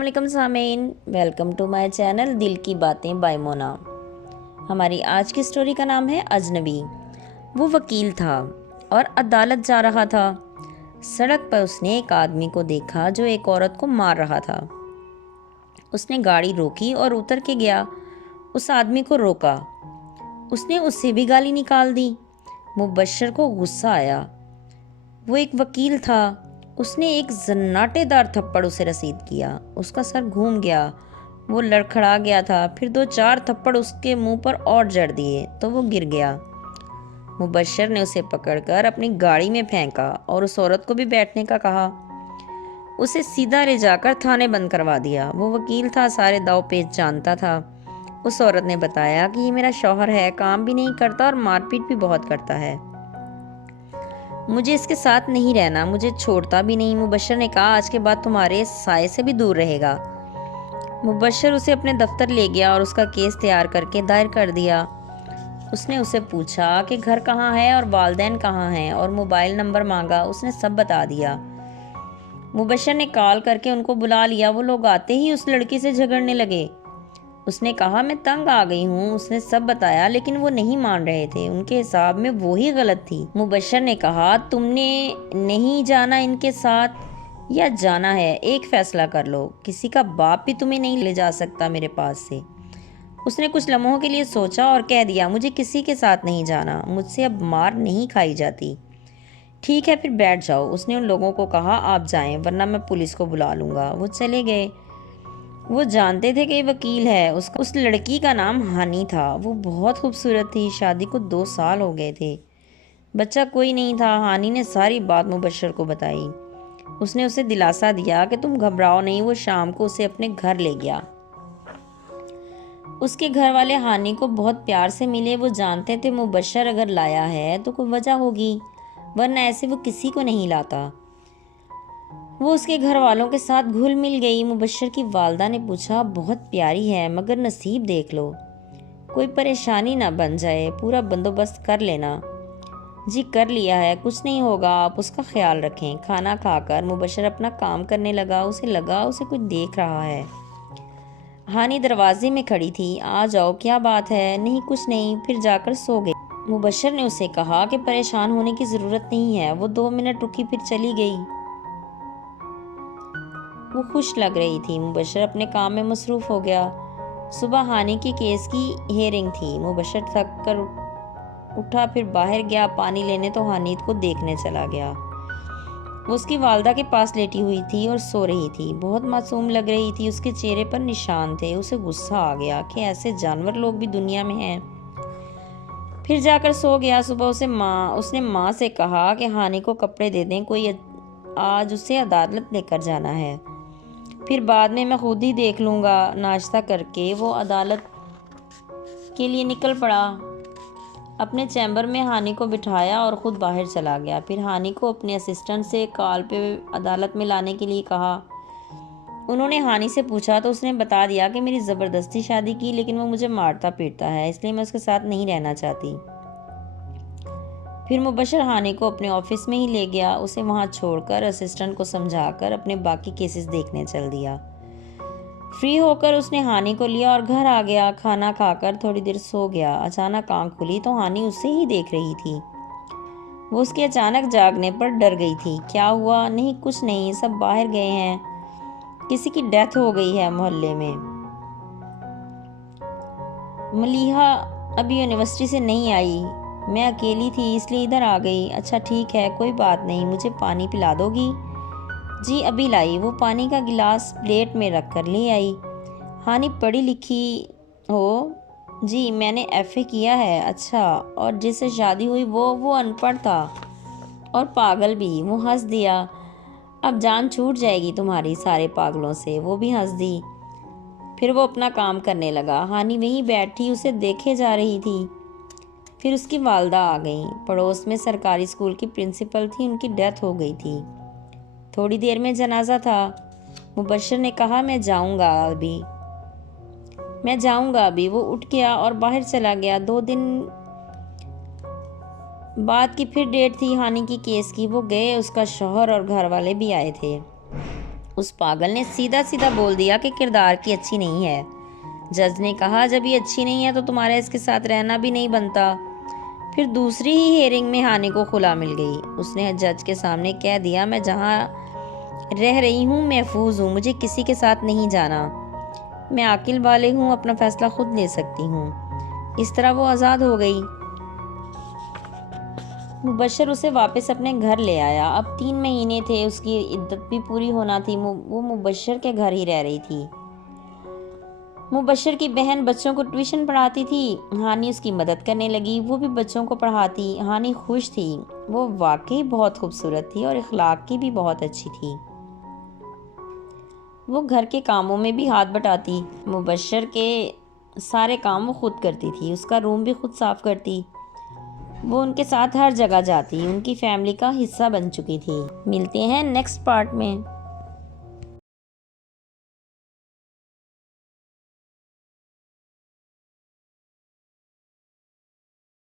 वालेकुम सामीन, welcome to my channel दिल की बातें बाय मोना। हमारी आज की स्टोरी का नाम है अजनबी। वो वकील था और अदालत जा रहा था। सड़क पर उसने एक आदमी को देखा जो एक औरत को मार रहा था। उसने गाड़ी रोकी और उतर के गया। उस आदमी को रोका। उसने उससे भी गाली निकाल दी। मुबश्शिर को गुस्सा आया। वो एक वकील था। उसने एक जन्नाटेदार थप्पड़ उसे रसीद किया। उसका सर घूम गया। वो लड़खड़ा गया था। फिर 2-4 थप्पड़ उसके मुंह पर और जड़ दिए तो वो गिर गया। मुबश्शिर ने उसे पकड़कर अपनी गाड़ी में फेंका और उस औरत को भी बैठने का कहा। उसे सीधा ले जाकर थाने बंद करवा दिया। वो वकील था, सारे दाव पेच जानता था। उस औरत ने बताया कि ये मेरा शौहर है, काम भी नहीं करता और मारपीट भी बहुत करता है। मुझे इसके साथ नहीं रहना, मुझे छोड़ता भी नहीं। मुबश्शिर ने कहा, आज के बाद तुम्हारे साए से भी दूर रहेगा। मुबश्शिर उसे अपने दफ्तर ले गया और उसका केस तैयार करके दायर कर दिया। उसने उसे पूछा कि घर कहाँ है और वालिदैन कहाँ हैं और मोबाइल नंबर मांगा। उसने सब बता दिया। मुबश्शिर ने कॉल करके उनको बुला लिया। वो लोग आते ही उस लड़की से झगड़ने लगे। उसने कहा, मैं तंग आ गई हूँ। उसने सब बताया लेकिन वो नहीं मान रहे थे। उनके हिसाब में वो ही गलत थी। मुबश्शिर ने कहा, तुमने नहीं जाना इनके साथ या जाना है, एक फैसला कर लो। किसी का बाप भी तुम्हें नहीं ले जा सकता मेरे पास से। उसने कुछ लम्हों के लिए सोचा और कह दिया, मुझे किसी के साथ नहीं जाना, मुझसे अब मार नहीं खाई जाती। ठीक है, फिर बैठ जाओ। उसने उन लोगों को कहा, आप जाएं वरना मैं पुलिस को बुला लूँगा। वो चले गए। वो जानते थे कि ये वकील है। उस लड़की का नाम हानी था। वो बहुत खूबसूरत थी। शादी को 2 साल हो गए थे। बच्चा कोई नहीं था। हानी ने सारी बात मुबश्शिर को बताई। उसने उसे दिलासा दिया कि तुम घबराओ नहीं। वो शाम को उसे अपने घर ले गया। उसके घर वाले हानी को बहुत प्यार से मिले। वो जानते थे मुबश्शिर अगर लाया है तो कोई वजह होगी, वरना ऐसे वो किसी को नहीं लाता। वो उसके घर वालों के साथ घुल मिल गई। मुबश्शिर की वालदा ने पूछा, बहुत प्यारी है मगर नसीब देख लो, कोई परेशानी ना बन जाए, पूरा बंदोबस्त कर लेना। जी कर लिया है, कुछ नहीं होगा, आप उसका ख्याल रखें। खाना खाकर मुबश्शिर अपना काम करने लगा। उसे लगा उसे कुछ देख रहा है। हानी दरवाजे में खड़ी थी। आ जाओ, क्या बात है? नहीं कुछ नहीं, फिर जाकर सो गई। मुबश्शिर ने उसे कहा कि परेशान होने की ज़रूरत नहीं है। वो 2 मिनट रुकी फिर चली गई। वो खुश लग रही थी। मुबश्शिर अपने काम में मसरूफ़ हो गया। सुबह हानि के केस की हियरिंग थी। मुबश्शिर थक कर उठा, फिर बाहर गया पानी लेने तो हानिद को देखने चला गया। वो उसकी वालदा के पास लेटी हुई थी और सो रही थी। बहुत मासूम लग रही थी। उसके चेहरे पर निशान थे। उसे गुस्सा आ गया कि ऐसे जानवर लोग भी दुनिया में हैं। फिर जाकर सो गया। सुबह उसने माँ से कहा कि हानि को कपड़े दे दें, कोई आज उसे अदालत लेकर जाना है, फिर बाद में मैं खुद ही देख लूँगा। नाश्ता करके वो अदालत के लिए निकल पड़ा। अपने चैम्बर में हानि को बिठाया और ख़ुद बाहर चला गया। फिर हानि को अपने असिस्टेंट से कॉल पे अदालत में लाने के लिए कहा। उन्होंने हानि से पूछा तो उसने बता दिया कि मेरी ज़बरदस्ती शादी की, लेकिन वो मुझे मारता पीटता है, इसलिए मैं उसके साथ नहीं रहना चाहती। फिर मुबश्शिर हानि को अपने ऑफिस में ही ले गया। उसे वहाँ छोड़कर असिस्टेंट को समझाकर अपने बाकी केसेस देखने चल दिया। फ्री होकर उसने हानि को लिया और घर आ गया। खाना खाकर थोड़ी देर सो गया। अचानक आंख खुली तो हानि उसे ही देख रही थी। वो उसके अचानक जागने पर डर गई थी। क्या हुआ? नहीं कुछ नहीं, सब बाहर गए हैं, किसी की डेथ हो गई है मोहल्ले में। मलीहा अभी यूनिवर्सिटी से नहीं आई, मैं अकेली थी इसलिए इधर आ गई। अच्छा ठीक है, कोई बात नहीं, मुझे पानी पिला दोगी? जी अभी लाई। वो पानी का गिलास प्लेट में रख कर ले आई। हानि पढ़ी लिखी हो? जी मैंने एफए किया है। अच्छा, और जिससे शादी हुई वो अनपढ़ था और पागल भी। वो हंस दिया। अब जान छूट जाएगी तुम्हारी सारे पागलों से। वो भी हंस दी। फिर वो अपना काम करने लगा। हानि वहीं बैठी उसे देखे जा रही थी। फिर उसकी वालदा आ गई। पड़ोस में सरकारी स्कूल की प्रिंसिपल थी, उनकी डेथ हो गई थी। थोड़ी देर में जनाजा था। मुबश्शिर ने कहा, मैं जाऊंगा अभी। वो उठ गया और बाहर चला गया। 2 दिन बाद की फिर डेट थी हानि की केस की। वो गए, उसका शौहर और घर वाले भी आए थे। اس پاگل نے سیدھا سیدھا بول دیا کہ کردار کی اچھی نہیں ہے۔ جج نے کہا جب یہ اچھی نہیں ہے تو تمہارا اس کے ساتھ رہنا بھی نہیں بنتا۔ پھر دوسری ہی ہیئرنگ میں ہانی کو خلا مل گئی۔ اس نے جج کے سامنے کہہ دیا میں جہاں رہ رہی ہوں محفوظ ہوں، مجھے کسی کے ساتھ نہیں جانا، میں عاقل بالغ ہوں، اپنا فیصلہ خود لے سکتی ہوں۔ اس طرح وہ آزاد ہو گئی۔ مبشر اسے واپس اپنے گھر لے آیا۔ اب 3 مہینے تھے، اس کی عدت بھی پوری ہونا تھی۔ وہ مبشر کے گھر ہی رہ رہی تھی۔ مبشر کی بہن بچوں کو ٹیوشن پڑھاتی تھی، ہانی اس کی مدد کرنے لگی، وہ بھی بچوں کو پڑھاتی۔ ہانی خوش تھی، وہ واقعی بہت خوبصورت تھی اور اخلاق کی بھی بہت اچھی تھی۔ وہ گھر کے کاموں میں بھی ہاتھ بٹاتی۔ مبشر کے سارے کام وہ خود کرتی تھی، اس کا روم بھی خود صاف کرتی۔ وہ ان کے ساتھ ہر جگہ جاتی، ان کی فیملی کا حصہ بن چکی تھی۔ ملتے ہیں نیکسٹ پارٹ میں۔